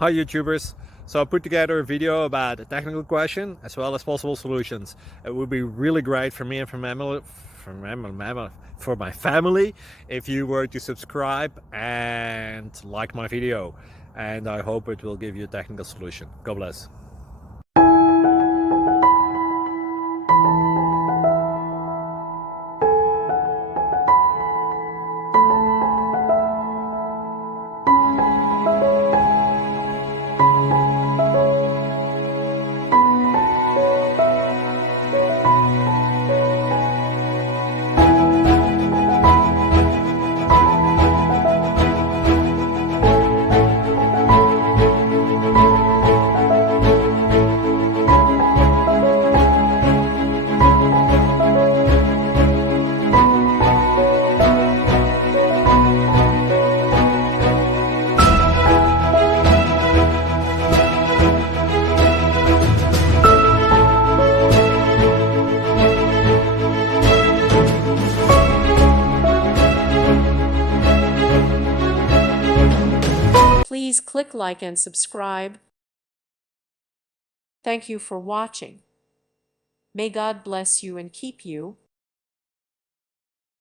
Hi YouTubers! So I put together a video about a technical question as well as possible solutions. It would be really great for me and for my family if you were to subscribe and like my video, and I hope it will give you a technical solution. God bless. Please click like and subscribe. Thank you for watching. May God bless you and keep you.